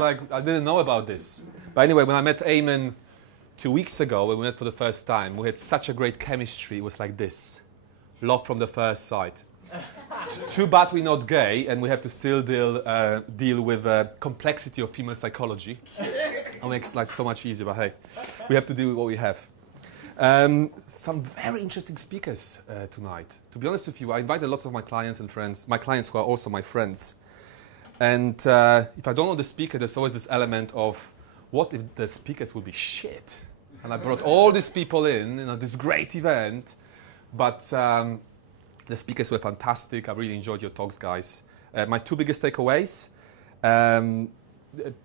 like, I didn't know about this. But anyway, when I met Eamon 2 weeks ago, when we met for the first time, we had such a great chemistry. It was like this. Love from the first sight. Too bad we're not gay, and we have to still deal with the complexity of female psychology. It makes life so much easier, but hey, we have to deal with what we have. Some very interesting speakers tonight. To be honest with you, I invited lots of my clients and friends, my clients who are also my friends. And if I don't know the speaker, there's always this element of, what if the speakers will be shit? And I brought all these people in, this great event, but the speakers were fantastic. I really enjoyed your talks, guys. My two biggest takeaways.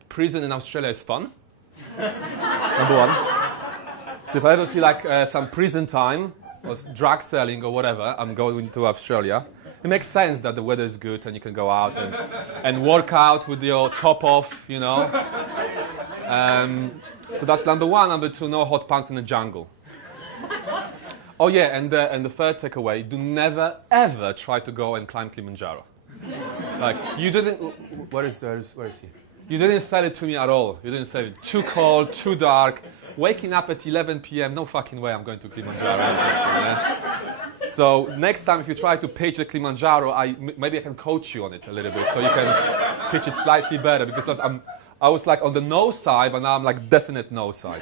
Prison in Australia is fun. Number one. So if I ever feel like some prison time, or drug selling or whatever, I'm going to Australia. It makes sense that the weather is good and you can go out and work out with your top off, So that's number one. Number two, no hot pants in the jungle. Oh yeah, and the third takeaway, do never ever try to go and climb Kilimanjaro. Like, you didn't, where is he? You didn't sell it to me at all. You didn't say, too cold, too dark, waking up at 11 p.m., no fucking way I'm going to Kilimanjaro. So next time if you try to pitch the Kilimanjaro, maybe I can coach you on it a little bit so you can pitch it slightly better, because I was like on the no side, but now I'm like definite no side.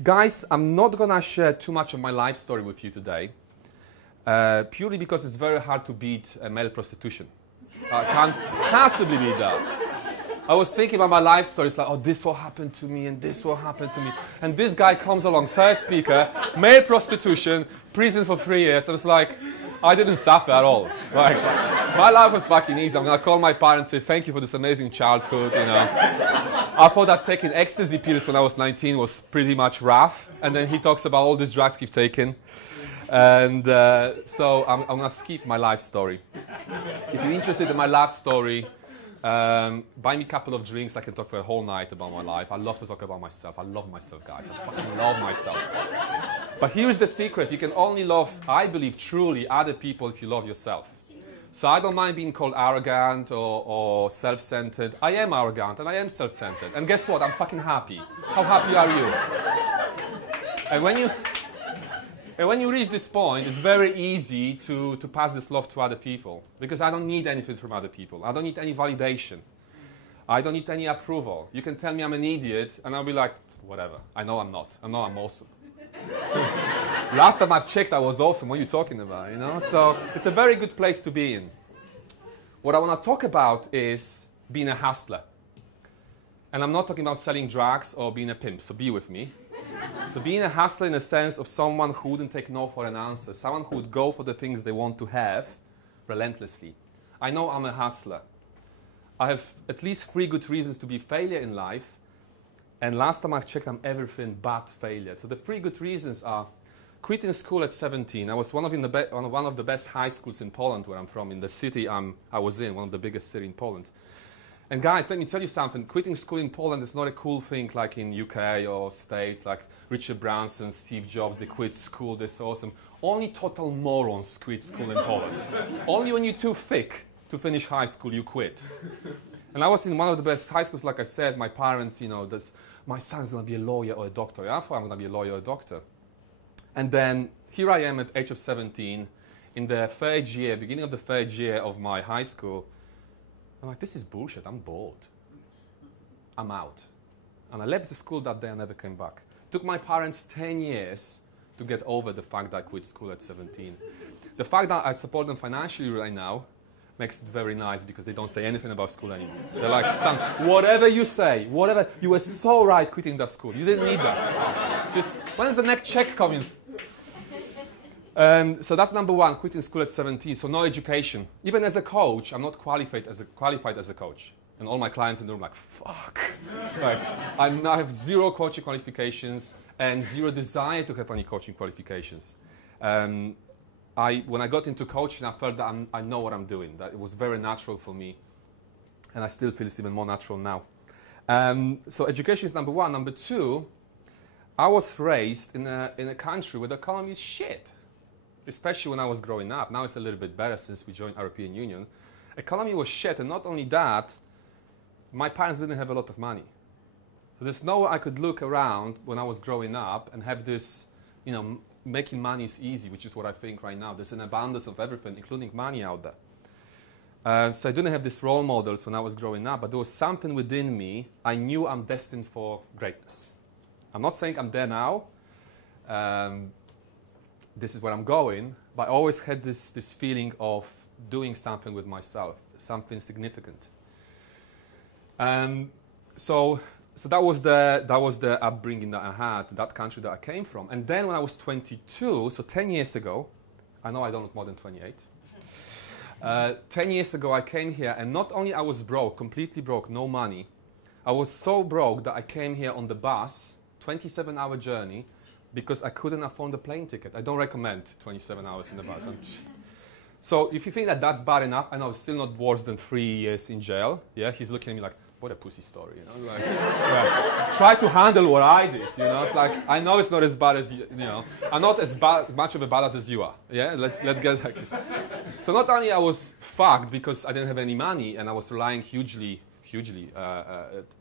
Guys, I'm not going to share too much of my life story with you today, purely because it's very hard to beat male prostitution. I can't possibly beat that. I was thinking about my life story. It's like, oh, this will happen to me, and this will happen to me. And this guy comes along, third speaker, male prostitution, prison for 3 years. I was like, I didn't suffer at all. Like, my life was fucking easy. I'm going to call my parents and say, thank you for this amazing childhood, I thought that taking ecstasy pills when I was 19 was pretty much rough. And then he talks about all these drugs he's taken. And so I'm going to skip my life story. If you're interested in my life story, buy me a couple of drinks. I can talk for a whole night about my life. I love to talk about myself. I love myself, guys. I fucking love myself. But here's the secret. You can only love, I believe, truly other people if you love yourself. So I don't mind being called arrogant or self-centered. I am arrogant and I am self-centered. And guess what? I'm fucking happy. How happy are you? And when you reach this point, it's very easy to pass this love to other people, because I don't need anything from other people. I don't need any validation. I don't need any approval. You can tell me I'm an idiot, and I'll be like, whatever. I know I'm not. I know I'm awesome. Last time I've checked, I was awesome. What are you talking about, So it's a very good place to be in. What I want to talk about is being a hustler. And I'm not talking about selling drugs or being a pimp, so be with me. So being a hustler in the sense of someone who wouldn't take no for an answer, someone who would go for the things they want to have relentlessly. I know I'm a hustler. I have at least 3 good reasons to be a failure in life, and last time I've checked, I'm everything but failure. So the 3 good reasons are quitting school at 17. I was one of the best high schools in Poland, where I'm from, in the city I was in, one of the biggest cities in Poland. And guys, let me tell you something. Quitting school in Poland is not a cool thing like in UK or States, like Richard Branson, Steve Jobs, they quit school, they're so awesome. Only total morons quit school in Poland. Only when you're too thick to finish high school, you quit. And I was in one of the best high schools, like I said. My parents, my son's going to be a lawyer or a doctor. I thought I'm going to be a lawyer or a doctor. And then here I am at the age of 17, in the beginning of the third year of my high school. I'm like, this is bullshit. I'm bored. I'm out. And I left the school that day and never came back. It took my parents 10 years to get over the fact that I quit school at 17. The fact that I support them financially right now makes it very nice, because they don't say anything about school anymore. They're like, son, whatever you say, you were so right quitting that school. You didn't need that. Just, when is the next check coming? So that's number one, quitting school at 17, so no education. Even as a coach, I'm not qualified as a coach. And all my clients in the room are like, fuck. Like, I now have 0 coaching qualifications and 0 desire to have any coaching qualifications. When I got into coaching, I felt that I know what I'm doing, that it was very natural for me. And I still feel it's even more natural now. So education is number one. Number two, I was raised in a country where the economy is shit. Especially when I was growing up. Now it's a little bit better since we joined the European Union. Economy was shit, and not only that, my parents didn't have a lot of money. So there's no way I could look around when I was growing up and have this, making money is easy, which is what I think right now. There's an abundance of everything, including money out there. So I didn't have these role models when I was growing up, but there was something within me. I knew I'm destined for greatness. I'm not saying I'm there now. This is where I'm going, but I always had this feeling of doing something with myself, something significant. So that was the upbringing that I had, that country that I came from. And then when I was 22, so 10 years ago, I know I don't look more than 28. 10 years ago, I came here, and not only I was broke, completely broke, no money. I was so broke that I came here on the bus, 27-hour journey, because I couldn't afford the plane ticket. I don't recommend 27 hours in the bus. So if you think that that's bad enough, I know it's still not worse than 3 years in jail. Yeah, he's looking at me like, what a pussy story, Like, yeah. Try to handle what I did, It's like, I know it's not as bad as I'm not as much of a badass as you are. Yeah, let's get like. So not only I was fucked because I didn't have any money, and I was relying hugely,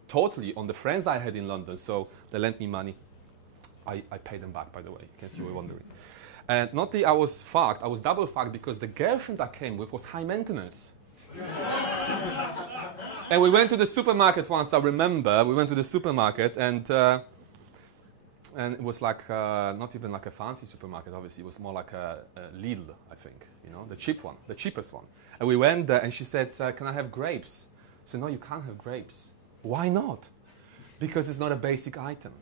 totally on the friends I had in London. So they lent me money. I paid them back, by the way, in case you were wondering. And not only I was fucked, I was double fucked because the girlfriend I came with was high maintenance. And we went to the supermarket once, I remember. We went to the supermarket, and it was like, not even like a fancy supermarket, obviously. It was more like a Lidl, I think, the cheap one, the cheapest one. And we went there, and she said, can I have grapes? I said, no, you can't have grapes. Why not? Because it's not a basic item.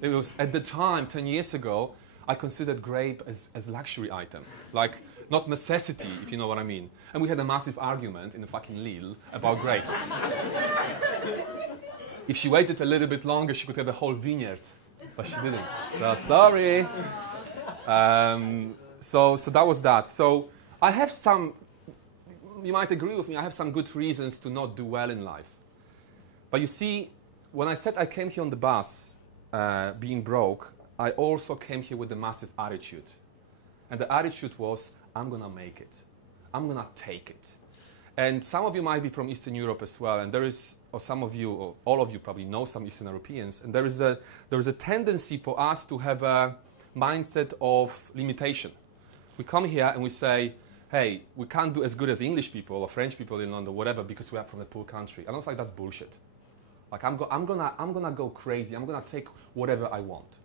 It was, at the time, 10 years ago, I considered grape as luxury item, like not necessity, if you know what I mean. And we had a massive argument in the fucking Lidl about grapes. If she waited a little bit longer, she could have a whole vineyard, but she didn't. So sorry. So that was that. So I have some, you might agree with me, I have some good reasons to not do well in life. But you see, when I said I came here on the bus, being broke, I also came here with a massive attitude. And the attitude was, I'm going to make it. I'm going to take it. And some of you might be from Eastern Europe as well, and there is, or some of you, or all of you probably know some Eastern Europeans, and there is a tendency for us to have a mindset of limitation. We come here and we say, hey, we can't do as good as English people or French people in London, whatever, because we are from a poor country. And I was like, that's bullshit. Like, I'm gonna go crazy. I'm gonna take whatever I want.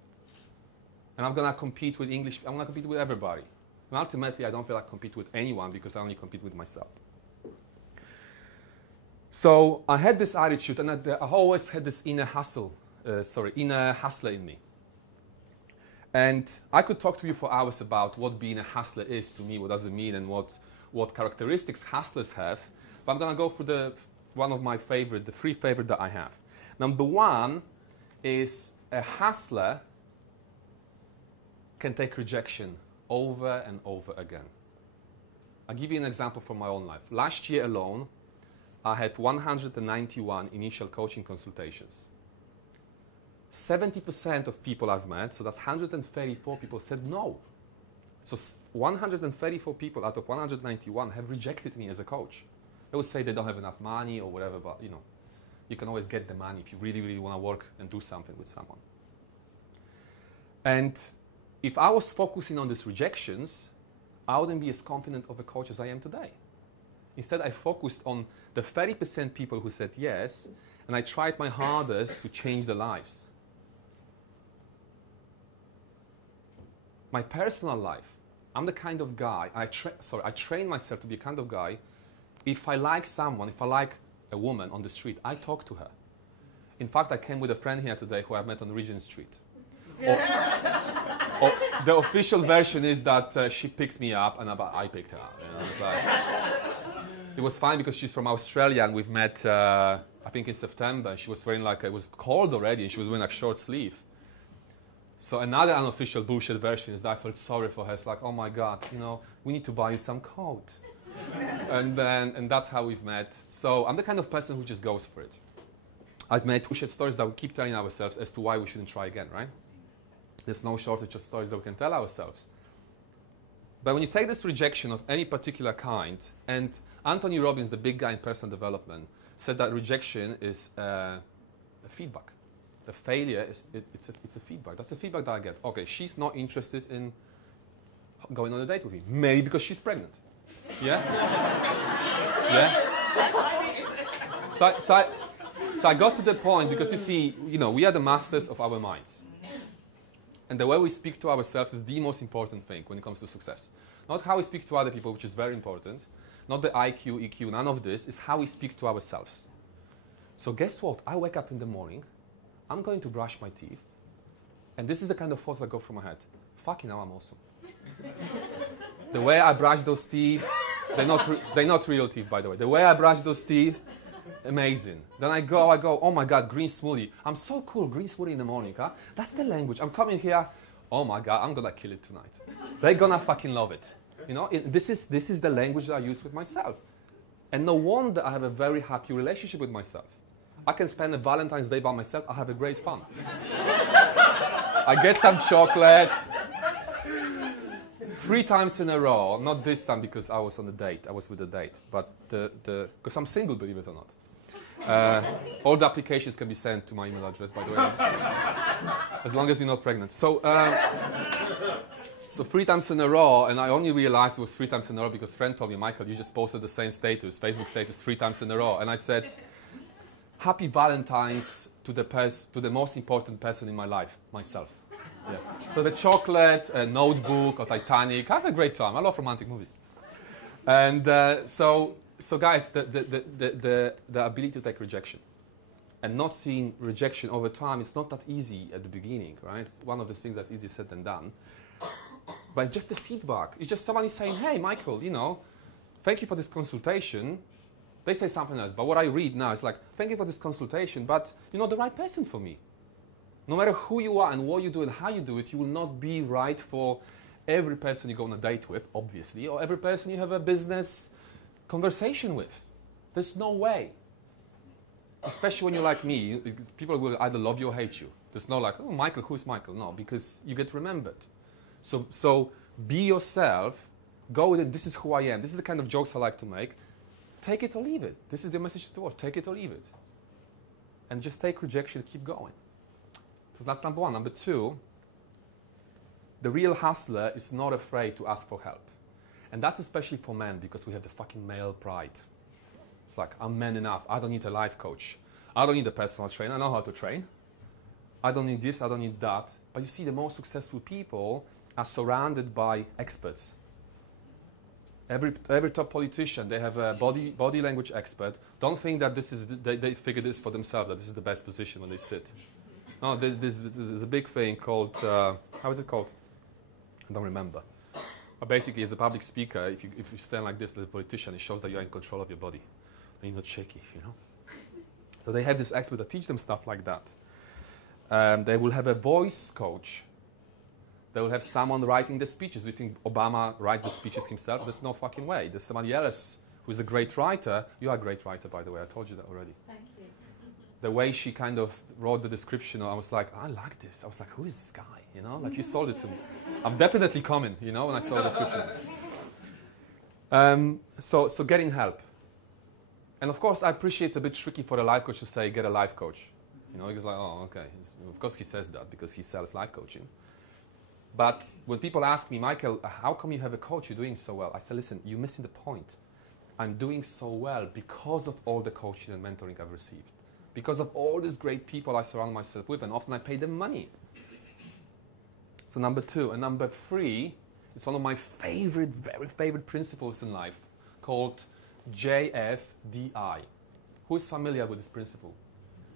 And I'm gonna compete with English. I'm gonna compete with everybody. And ultimately, I don't feel like I compete with anyone because I only compete with myself. So I had this attitude, and I always had this inner hustler in me. And I could talk to you for hours about what being a hustler is to me, what does it mean, and what characteristics hustlers have. But I'm gonna go through the three favorite that I have. Number one is a hustler can take rejection over and over again. I'll give you an example from my own life. Last year alone, I had 191 initial coaching consultations. 70% of people I've met, so that's 134 people, said no. So 134 people out of 191 have rejected me as a coach. They would say they don't have enough money or whatever, but you can always get the money if you really, really want to work and do something with someone. And if I was focusing on these rejections, I wouldn't be as competent of a coach as I am today. Instead, I focused on the 30% people who said yes, and I tried my hardest to change their lives. My personal life, I'm the kind of guy, I train myself to be a kind of guy. If I like someone, if I like a woman on the street, I talk to her. In fact, I came with a friend here today who I met on Regent Street. The official version is that she picked me up and I picked her up. It was fine because she's from Australia and we've met, I think in September. She was wearing it was cold already, and she was wearing short sleeve. So another unofficial bullshit version is that I felt sorry for her. It's like, oh my God, we need to buy you some coat. and that's how we've met. So I'm the kind of person who just goes for it. I've made bullshit stories that we keep telling ourselves as to why we shouldn't try again, right? There's no shortage of stories that we can tell ourselves. But when you take this rejection of any particular kind, and Anthony Robbins, the big guy in personal development, said that rejection is a feedback. The failure is it's a feedback. That's the feedback that I get. Okay, she's not interested in going on a date with me. Maybe because she's pregnant. Yeah? Yeah? So I got to the point because you see, we are the masters of our minds. And the way we speak to ourselves is the most important thing when it comes to success. Not how we speak to other people, which is very important. Not the IQ, EQ, none of this. It's how we speak to ourselves. So guess what? I wake up in the morning. I'm going to brush my teeth. And this is the kind of thoughts that go through my head. Fucking hell, I'm awesome. The way I brush those teeth, they're not real teeth, by the way. The way I brush those teeth, amazing. Then I go, oh my God, green smoothie. I'm so cool, green smoothie in the morning, huh? That's the language. I'm coming here, oh my God, I'm gonna kill it tonight. They're gonna fucking love it. This is the language that I use with myself. And no wonder I have a very happy relationship with myself. I can spend a Valentine's Day by myself, I have a great fun. I get some chocolate. 3 times in a row, not this time because I was on a date, I was with a date, but because I'm single, believe it or not. All the applications can be sent to my email address, by the way, as long as you're not pregnant. So 3 times in a row, and I only realized it was 3 times in a row because a friend told me, Michael, you just posted the same status, Facebook status 3 times in a row, and I said, happy Valentine's to the most important person in my life, myself. Yeah. So the chocolate, Notebook, or Titanic, I have a great time. I love romantic movies. And so guys, the ability to take rejection and not seeing rejection over time is not that easy at the beginning, right? It's one of the things that's easier said than done. But it's just the feedback. It's just somebody saying, hey, Michael, thank you for this consultation. They say something else, but what I read now is like, thank you for this consultation, but you're not the right person for me. No matter who you are and what you do and how you do it, you will not be right for every person you go on a date with, obviously, or every person you have a business conversation with. There's no way. Especially when you're like me, people will either love you or hate you. There's no like, oh, Michael, who's Michael? No, because you get remembered. So be yourself, go with it, this is who I am. This is the kind of jokes I like to make. Take it or leave it. This is the message to the world. Take it or leave it. And just take rejection, keep going. So that's number 1. Number 2, the real hustler is not afraid to ask for help. And that's especially for men because we have the fucking male pride. It's like, I'm man enough. I don't need a life coach. I don't need a personal trainer. I know how to train. I don't need this. I don't need that. But you see, the most successful people are surrounded by experts. Every top politician, they have a body language expert. Don't think that they figure this for themselves, that this is the best position when they sit. No, there's a big thing called, how is it called? I don't remember. But basically, as a public speaker, if you stand like this as a politician, it shows that you're in control of your body. And you're not shaky, So they have this expert that teach them stuff like that. They will have a voice coach. They will have someone writing the speeches. You think Obama writes the speeches himself? There's no fucking way. There's somebody else who's a great writer. You are a great writer, by the way. I told you that already. Thank you. The way she kind of wrote the description, I was like, I like this. I was like, who is this guy? Like you sold it to me. I'm definitely coming, when I saw the description. So getting help. And of course, I appreciate it's a bit tricky for a life coach to say, get a life coach. Because like, oh, okay. Of course he says that because he sells life coaching. But when people ask me, Michael, how come you have a coach? You're doing so well. I say, listen, you're missing the point. I'm doing so well because of all the coaching and mentoring I've received. Because of all these great people I surround myself with, and often I pay them money. So number 2. And number 3, it's one of my very favorite principles in life called JFDI. Who is familiar with this principle?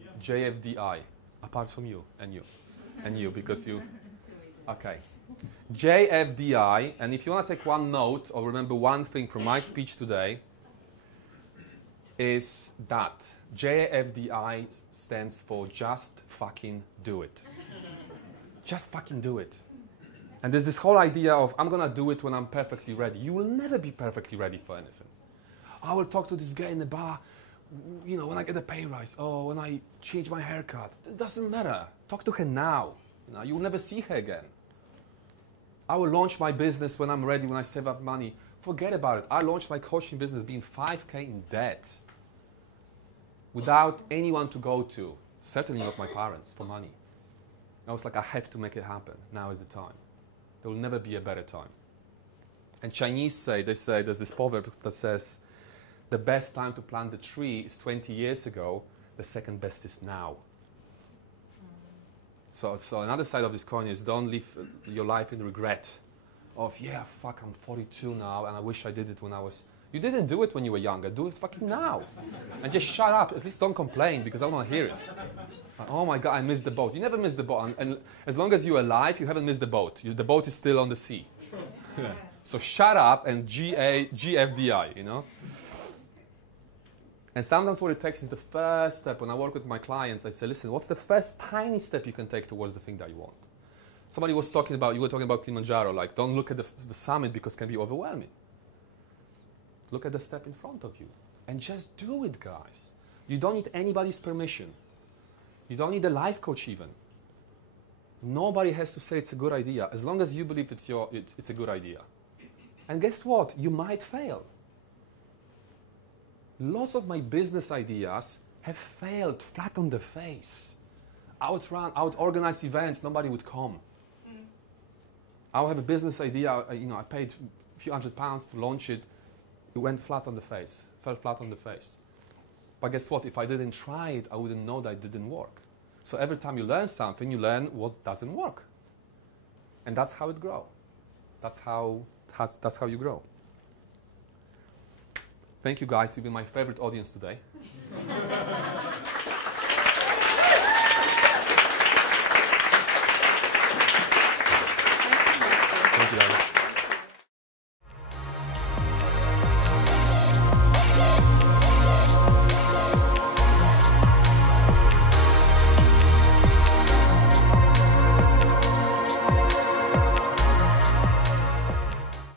Yeah. JFDI, apart from you, and you, because you... Okay. JFDI, and if you want to take one note or remember one thing from my speech today, is that JFDI stands for just fucking do it. Just fucking do it. And there's this whole idea of, I'm going to do it when I'm perfectly ready. You will never be perfectly ready for anything. I will talk to this guy in the bar, when I get a pay rise, or when I change my haircut. It doesn't matter. Talk to her now. You will never see her again. I will launch my business when I'm ready, when I save up money. Forget about it. I launched my coaching business being 5K in debt. without anyone to go to, certainly not my parents, for money. I was like, I have to make it happen. Now is the time. There will never be a better time. And Chinese say there's this proverb that says, the best time to plant the tree is 20 years ago, the second best is now. So another side of this coin is don't live your life in regret of, yeah, fuck, I'm 42 now and I wish I did it when I was... You didn't do it when you were younger. Do it fucking now. And just shut up. At least don't complain because I don't want to hear it. Like, oh my God, I missed the boat. You never missed the boat. And as long as you're alive, you haven't missed the boat. The boat is still on the sea. Yeah. So shut up and GFDI, you know? And sometimes what it takes is the first step. When I work with my clients, I say, listen, what's the first tiny step you can take towards the thing that you want? Somebody was talking about, you were talking about Kilimanjaro, like don't look at the summit because it can be overwhelming. Look at the step in front of you and just do it, guys. You don't need anybody's permission. You don't need a life coach even. Nobody has to say it's a good idea as long as you believe it's a good idea. And guess what? You might fail. Lots of my business ideas have failed flat on the face. I would organize events, nobody would come. I would have a business idea, I paid a few £100 to launch it. It went flat on the face, fell flat on the face. But guess what? If I didn't try it, I wouldn't know that it didn't work. So every time you learn something, you learn what doesn't work. And that's how it grows. That's how you grow. Thank you guys. You've been my favorite audience today.